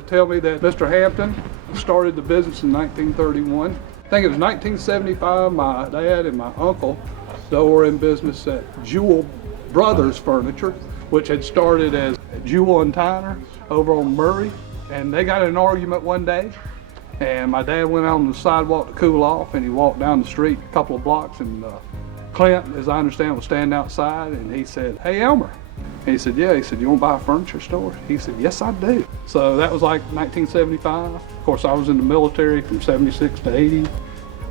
to tell me that Mr. Hampton started the business in 1931. I think it was 1975, my dad and my uncle were in business at Jewell Brothers Furniture, which had started as Jewell and Tyner over on Murray. And they got in an argument one day, and my dad went out on the sidewalk to cool off, and he walked down the street a couple of blocks, and Clint, as I understand, was standing outside, and he said, "Hey, Elmer." And he said, "Yeah." He said, "You want to buy a furniture store?" He said, "Yes, I do." So that was like 1975. Of course, I was in the military from 76 to 80.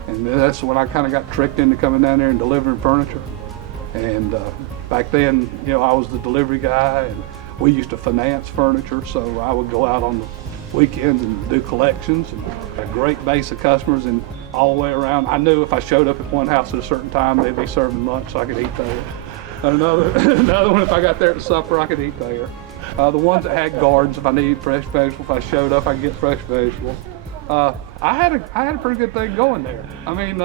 And that's when I kind of got tricked into coming down there and delivering furniture. And back then, you know, I was the delivery guy, and we used to finance furniture. So I would go out on the weekends and do collections, and a great base of customers, and all the way around. I knew if I showed up at one house at a certain time, they'd be serving lunch, so I could eat there. Another one, if I got there at supper, I could eat there. The ones that had gardens, if I needed fresh vegetables, if I showed up, I could get fresh vegetables. I had a pretty good thing going there. I mean,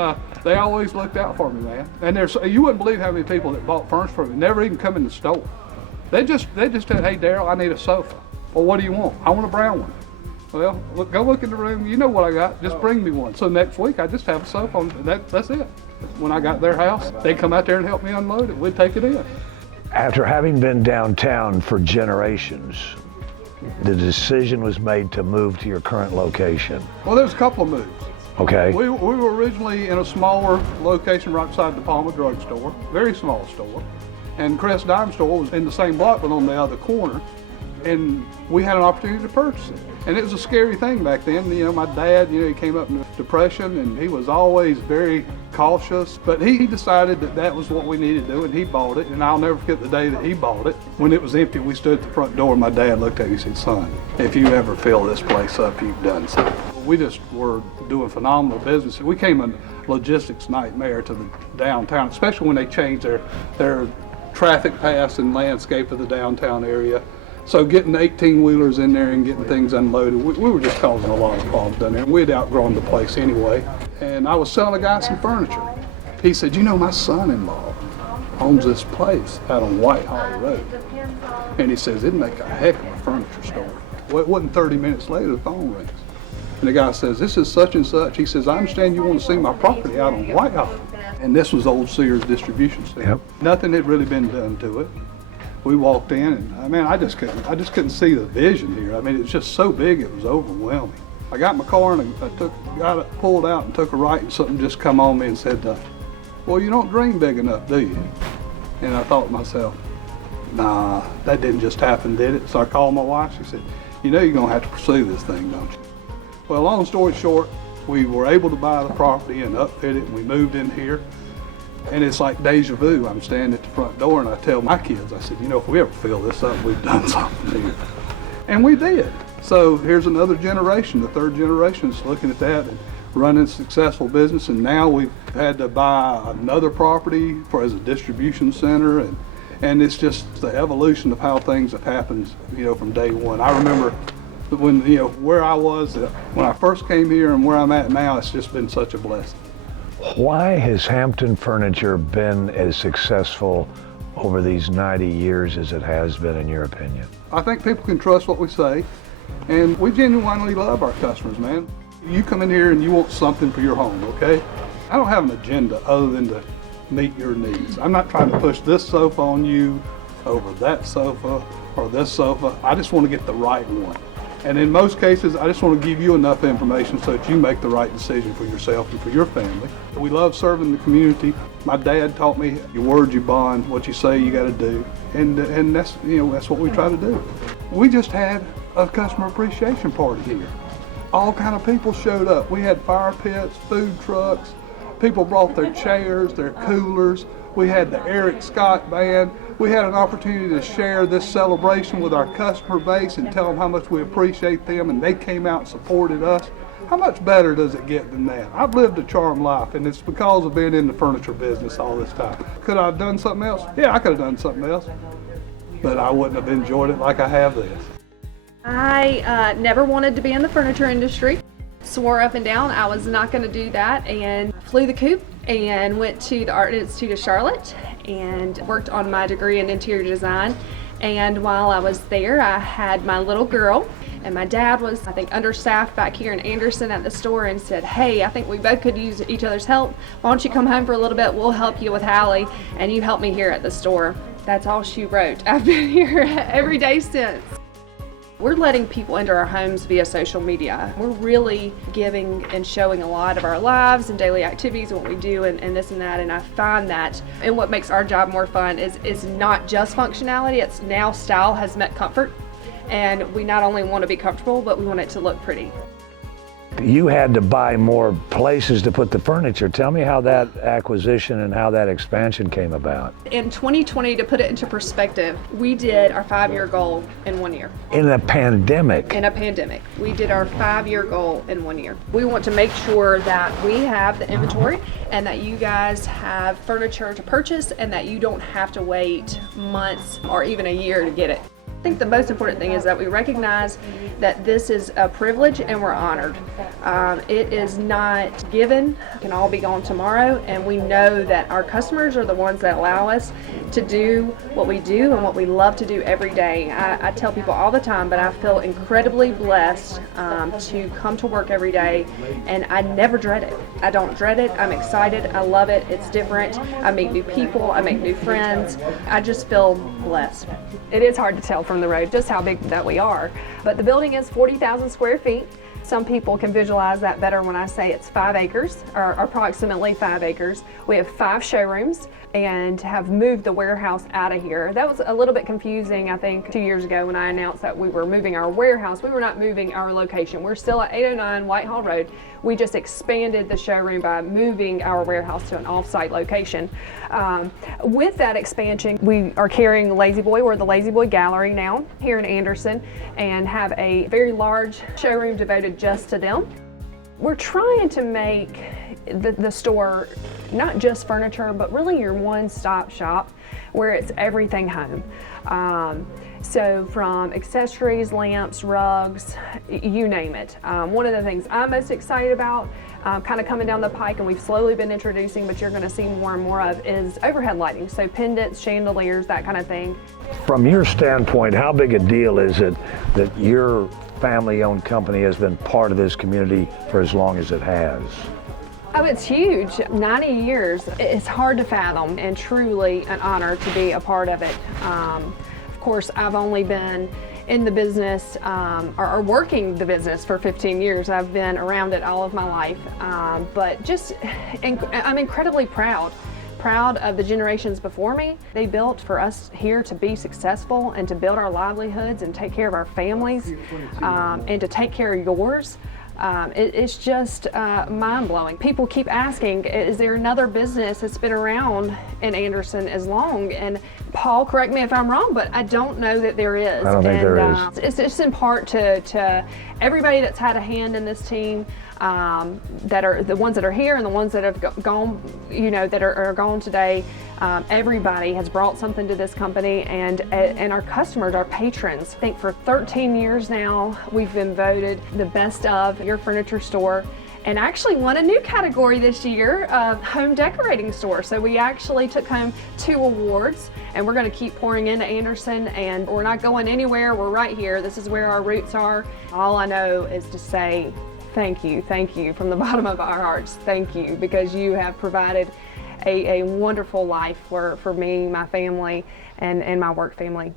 they always looked out for me, man. And you wouldn't believe how many people that bought furniture from me never even come in the store. They just said, "Hey, Darryl, I need a sofa." "Well, what do you want?" "I want a brown one." "Well, go look in the room. You know what I got. Just bring me one." So next week, I just have a sofa, and that's it. When I got their house, they'd come out there and help me unload it. We'd take it in. After having been downtown for generations, the decision was made to move to your current location. Well, there's a couple of moves. Okay. We were originally in a smaller location right beside the Palma drugstore, very small store. And Crest Dime Store was in the same block but on the other corner. And we had an opportunity to purchase it. And it was a scary thing back then. You know, my dad, you know, he came up in a depression, and he was always very cautious. But he decided that that was what we needed to do, and he bought it. And I'll never forget the day that he bought it. When it was empty, we stood at the front door, and my dad looked at me and said, "Son, if you ever fill this place up, you've done something." We just were doing phenomenal business. We came a logistics nightmare to the downtown, especially when they changed their traffic paths and landscape of the downtown area. So getting 18-wheelers in there and getting things unloaded, we were just causing a lot of problems down there. And we'd outgrown the place anyway. And I was selling a guy some furniture. He said, "You know, my son-in-law owns this place out on Whitehall Road." And he says, "It'd make a heck of a furniture store." Well, it wasn't 30 minutes later, the phone rings. And the guy says, "This is such and such." He says, "I understand you want to see my property out on Whitehall." And this was old Sears distribution center. Yep. Nothing had really been done to it. We walked in, and I mean, I just couldn't see the vision here. I mean, it was just so big, it was overwhelming. I got in my car, and pulled out and took a right, and something just come on me and said, "Well, you don't dream big enough, do you?" And I thought to myself, nah, that didn't just happen, did it? So I called my wife. She said, "You know you're gonna have to pursue this thing, don't you?" Well, long story short, we were able to buy the property and upfit it, and we moved in here. And it's like deja vu. I'm standing at the front door, and I tell my kids, I said, "You know, if we ever fill this up, we've done something here." And we did. So here's another generation, the third generation is looking at that and running a successful business. And now we've had to buy another property as a distribution center. And it's just the evolution of how things have happened, you know, from day one. I remember when, you know, where I was when I first came here and where I'm at now, it's just been such a blessing. Why has Hampton Furniture been as successful over these 90 years as it has been, in your opinion? I think people can trust what we say, and we genuinely love our customers, man. You come in here and you want something for your home, okay? I don't have an agenda other than to meet your needs. I'm not trying to push this sofa on you over that sofa or this sofa. I just want to get the right one. And in most cases, I just want to give you enough information so that you make the right decision for yourself and for your family. We love serving the community. My dad taught me, your word you bond, what you say you got to do. And that's, you know, that's what we try to do. We just had a customer appreciation party here. All kind of people showed up. We had fire pits, food trucks. People brought their chairs, their coolers. We had the Eric Scott band. We had an opportunity to share this celebration with our customer base and tell them how much we appreciate them, and they came out and supported us. How much better does it get than that? I've lived a charmed life, and it's because of being in the furniture business all this time. Could I have done something else? Yeah, I could have done something else, but I wouldn't have enjoyed it like I have this. I never wanted to be in the furniture industry. Swore up and down I was not going to do that, and flew the coop and went to the Art Institute of Charlotte and worked on my degree in interior design. And while I was there, I had my little girl, and my dad was, I think, understaffed back here in Anderson at the store, and said, hey, I think we both could use each other's help. Why don't you come home for a little bit? We'll help you with Hallie, and you help me here at the store. That's all she wrote. I've been here every day since. We're letting people into our homes via social media. We're really giving and showing a lot of our lives and daily activities and what we do and this and that. And I find that, and what makes our job more fun is not just functionality, it's now style has met comfort. And we not only want to be comfortable, but we want it to look pretty. You had to buy more places to put the furniture. Tell me how that acquisition and how that expansion came about. In 2020, to put it into perspective, we did our 5-year goal in 1 year. In a pandemic. In a pandemic. We did our 5-year goal in 1 year. We want to make sure that we have the inventory and that you guys have furniture to purchase and that you don't have to wait months or even a year to get it. I think the most important thing is that we recognize that this is a privilege and we're honored. It is not given, it can all be gone tomorrow, and we know that our customers are the ones that allow us to do what we do and what we love to do every day. I tell people all the time, but I feel incredibly blessed to come to work every day, and I never dread it. I don't dread it. I'm excited. I love it. It's different. I meet new people. I make new friends. I just feel blessed. It is hard to tell from the road just how big that we are, but the building is 40,000 square feet. Some people can visualize that better when I say it's 5 acres, or approximately 5 acres. We have 5 showrooms and have moved the warehouse out of here. That was a little bit confusing, I think, 2 years ago when I announced that we were moving our warehouse. We were not moving our location. We're still at 809 Whitehall Road. We just expanded the showroom by moving our warehouse to an off-site location. With that expansion, we are carrying Lazy Boy. We're the Lazy Boy Gallery now here in Anderson and have a very large showroom devoted just to them. We're trying to make the store not just furniture, but really your one-stop shop where it's everything home. So from accessories, lamps, rugs, you name it. One of the things I'm most excited about kind of coming down the pike, and we've slowly been introducing, but you're going to see more and more of, is overhead lighting. So pendants, chandeliers, that kind of thing. From your standpoint, how big a deal is it that your family-owned company has been part of this community for as long as it has? Oh, it's huge. 90 years. It's hard to fathom, and truly an honor to be a part of it. Of course, I've only been in the business or working the business for 15 years. I've been around it all of my life, but I'm incredibly proud of the generations before me. They built for us here to be successful and to build our livelihoods and take care of our families and to take care of yours. It's just mind-blowing. People keep asking, is there another business that's been around in Anderson as long? And Paul, correct me if I'm wrong, but I don't know that there is. I don't think there is. It's just in part to everybody that's had a hand in this team, that are the ones that are here and the ones that have gone, that are gone today. Everybody has brought something to this company, and our customers, our patrons. I think for 13 years now, we've been voted the best of your furniture store, and actually won a new category this year, home decorating store. So we actually took home 2 awards, and we're going to keep pouring into Anderson, and we're not going anywhere. We're right here. This is where our roots are. All I know is to say thank you from the bottom of our hearts. Thank you, because you have provided a wonderful life for me, my family, and my work family.